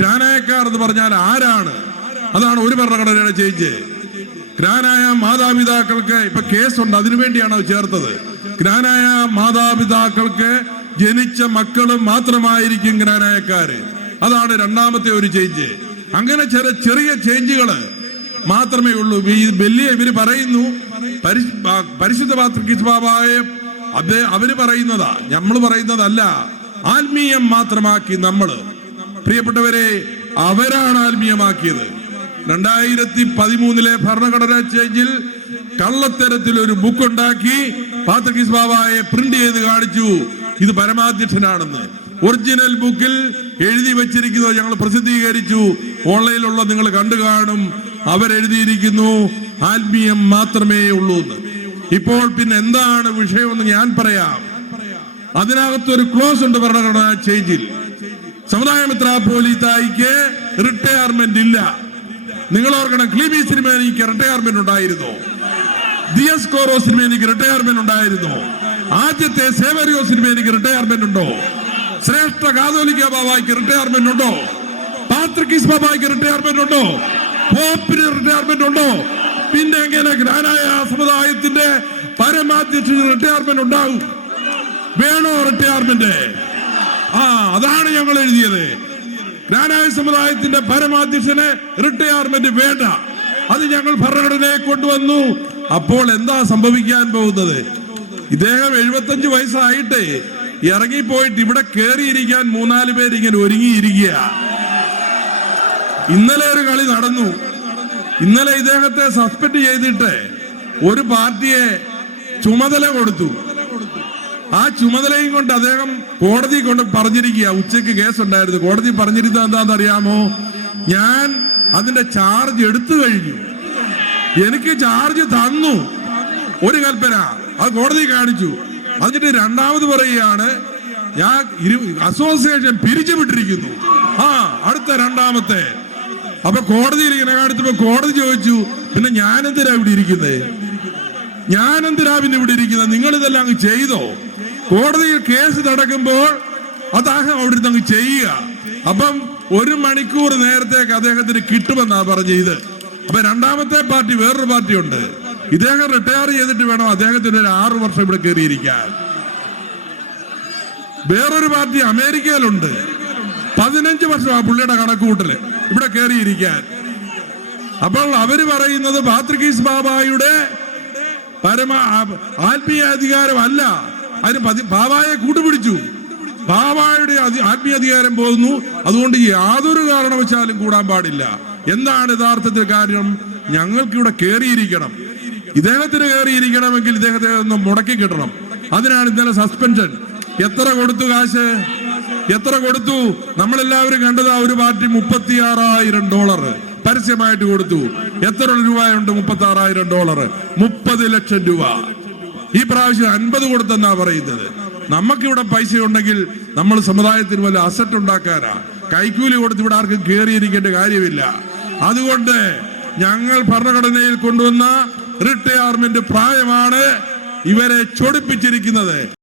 ക്രാനായക്കാർ എന്ന് പറഞ്ഞാൽ ആരാണ്? അതാണ് ഒരു ഭരണഘടനയുടെ ചേഞ്ച്. ഗ്രാനായ മാതാപിതാക്കൾക്ക് ഇപ്പൊ കേസുണ്ട് അതിനുവേണ്ടിയാണ് അത് ചേർത്തത്. ഗ്രാനായ മാതാപിതാക്കൾക്ക് ജനിച്ച മക്കളും മാത്രമായിരിക്കും ഗ്രാനായക്കാര്. അതാണ് രണ്ടാമത്തെ ഒരു ചേഞ്ച്. അങ്ങനെ ചില ചെറിയ ചേഞ്ചുകൾ മാത്രമേ ഉള്ളൂ. ഈ വലിയ ഇവർ പറയുന്നു. പരിശുദ്ധ പാത്രിസ്ബാബായ അവർ പറയുന്നതാ. നമ്മൾ പറയുന്നതല്ല. ആത്മീയം മാത്രമാക്കി നമ്മൾ പ്രിയപ്പെട്ടവരെ അവരാണ് ആത്മീയമാക്കിയത്. രണ്ടായിരത്തി പതിമൂന്നിലെ ഭരണഘടനാ ചേഞ്ചിൽ കള്ളത്തരത്തിൽ ഒരു ബുക്ക് ഉണ്ടാക്കി പാത്രകിസ് ബാബായെ പ്രിന്റ് ചെയ്ത് കാണിച്ചു. ഇത് പരമാധ്യക്ഷനാണെന്ന്. ഒറിജിനൽ ബുക്കിൽ എഴുതി വെച്ചിരിക്കുന്നത് ഞങ്ങൾ പ്രസിദ്ധീകരിച്ചു. ഓൺലൈനിലുള്ള നിങ്ങൾ കണ്ടു കാണും. അവരെഴുതിയിരിക്കുന്നു ആത്മീയം മാത്രമേ ഉള്ളൂ എന്ന്. ഇപ്പോൾ പിന്നെ എന്താണ് വിഷയമെന്ന് ഞാൻ പറയാം. അതിനകത്തൊരു ക്ലോസ് ഉണ്ട് ഭരണഘടനാ ചേഞ്ചിൽ സമുദായ മിത്ര പോലീസായിക്ക് റിട്ടയർമെന്റ് ഇല്ല. നിങ്ങൾ ഓർക്കണം ക്ലീബി സിനിമേനിക്ക് റിട്ടയർമെന്റ് ഉണ്ടായിരുന്നു. ദിയസ്കോറോ സിനിമേനിക്ക് റിട്ടയർമെന്റ് ഉണ്ടായിരുന്നു. ആദ്യത്തെ സേവരിയോ സിനിമേനിക്ക് റിട്ടയർമെന്റ് ഉണ്ടോ? ശ്രേഷ്ഠ കാതോലിക്ക ബാബായ്ക്ക് റിട്ടയർമെന്റ് ഉണ്ടോ? പാത്രിക്കിസ് ബാബായ്ക്ക് റിട്ടയർമെന്റ് ഉണ്ടോ? പോപ്പിന് റിട്ടയർമെന്റ് ഉണ്ടോ? പിന്നെ എങ്ങനെ ഗ്രാനായ സമുദായത്തിന്റെ പരമാധ്യക്ഷന് റിട്ടയർമെന്റ് ഉണ്ടാവും? വേണോ റിട്ടയർമെന്റ് ആ അതാണ് ഞങ്ങൾ എഴുതിയത്. ജ്ഞാനായ സമുദായത്തിന്റെ പരമാധ്യക്ഷന് റിട്ടയർമെന്റ് വേണ്ട. അത് ഞങ്ങൾ ഭരണഘടനയെ കൊണ്ടുവന്നു. അപ്പോൾ എന്താ സംഭവിക്കാൻ പോകുന്നത്? ഇദ്ദേഹം എഴുപത്തഞ്ച് വയസ്സായിട്ട് ഇറങ്ങിപ്പോയിട്ട് ഇവിടെ കയറിയിരിക്കാൻ മൂന്നാൽ പേര് ഇങ്ങനെ ഒരുങ്ങിയിരിക്കുക. ഇന്നലെ ഒരു കളി നടന്നു. ഇന്നലെ ഇദ്ദേഹത്തെ സസ്പെൻഡ് ചെയ്തിട്ട് ഒരു പാർട്ടിയെ ചുമതല കൊടുത്തു. ആ ചുമതലയും കൊണ്ട് അദ്ദേഹം കോടതി കൊണ്ട് പറഞ്ഞിരിക്കുക ഉച്ചയ്ക്ക് കേസ് ഉണ്ടായിരുന്നു കോടതി പറഞ്ഞിരുന്നത് എന്താണെന്ന് അറിയാമോ ഞാൻ അതിന്റെ ചാർജ് എടുത്തു കഴിഞ്ഞു. എനിക്ക് ചാർജ് തന്നു. ഒരു കൽപ്പന. അത് കോടതി കാണിച്ചു. അതിന്റെ രണ്ടാമത് പറയുകയാണ് ഞാൻ അസോസിയേഷൻ പിരിച്ചു വിട്ടിരിക്കുന്നു ആ അടുത്ത രണ്ടാമത്തെ. അപ്പൊ കോടതിയിൽ ഇങ്ങനെ കാണിച്ചപ്പോ കോടതി ചോദിച്ചു പിന്നെ ഞാൻ എന്തിനാ ഇവിടെ ഇരിക്കുന്നത് ഞാൻ എന്തിനാ പിന്നെ ഇവിടെ ഇരിക്കുന്നത് നിങ്ങൾ ഇതെല്ലാം അങ്ങ് ചെയ്തോ? കോടതിയിൽ കേസ് നടക്കുമ്പോൾ അദ്ദേഹം അവിടെ ഇരുന്ന് അങ്ങ് ചെയ്യുക. അപ്പം ഒരു മണിക്കൂർ നേരത്തേക്ക് അദ്ദേഹത്തിന് കിട്ടുമെന്നാ പറഞ്ഞ ഇത്. അപ്പൊ രണ്ടാമത്തെ പാർട്ടി വേറൊരു പാർട്ടി ഉണ്ട് ഇദ്ദേഹം റിട്ടയർ ചെയ്തിട്ട് വേണം അദ്ദേഹത്തിന് ഒരു ആറു വർഷം ഇവിടെ കയറിയിരിക്കാൻ. വേറൊരു പാർട്ടി അമേരിക്കയിലുണ്ട്. പതിനഞ്ച് വർഷം ആ പുള്ളിയുടെ കണക്കുകൂട്ടൽ ഇവിടെ കയറിയിരിക്കാൻ. അപ്പോൾ അവർ പറയുന്നത് പാത്രികീസ് ബാബായുടെ പരമ ആത്മീയ അധികാരമല്ല അതിന് പതി- ബാബായെ കൂട്ടുപിടിച്ചു. ബാബായുടെ അധി- ആത്മീയ അധികാരം പോകുന്നു അതുകൊണ്ട് യാതൊരു കാരണവശാലും കൂടാൻ പാടില്ല. എന്താണ് യഥാർത്ഥത്തിൽ കാര്യം? ഞങ്ങൾക്ക് ഇവിടെ കയറിയിരിക്കണം ഇദ്ദേഹത്തിന് കയറിയിരിക്കണമെങ്കിൽ ഇദ്ദേഹത്തെ ഒന്ന് മുടക്കി കിട്ടണം. അതിനാണ് ഇന്നലെ സസ്പെൻഷൻ. എത്ര കൊടുത്തു കാശ്? എത്ര കൊടുത്തു? നമ്മളെല്ലാവരും കണ്ടത് ആ ഒരു പാർട്ടി മുപ്പത്തി ആറായിരം ഡോളർ പരസ്യമായിട്ട് കൊടുത്തു. എത്ര രൂപയുണ്ട്? മുപ്പത്തി ആറായിരം ഡോളർ. മുപ്പത് ലക്ഷം രൂപ. ഈ പ്രാവശ്യം അൻപത് കൊടുത്തെന്നാ പറയുന്നത്. നമുക്കിവിടെ പൈസ ഉണ്ടെങ്കിൽ നമ്മൾ സമുദായത്തിന് വല്ല അസറ്റ് ഉണ്ടാക്കാനാ. കൈക്കൂലി കൊടുത്ത് ഇവിടെ ആർക്കും കയറിയിരിക്കേണ്ട കാര്യമില്ല. അതുകൊണ്ട് ഞങ്ങൾ ഭരണഘടനയിൽ കൊണ്ടുവന്ന റിട്ടയർമെന്റ് പ്രായമാണ് ഇവരെ ചൊടിപ്പിച്ചിരിക്കുന്നത്.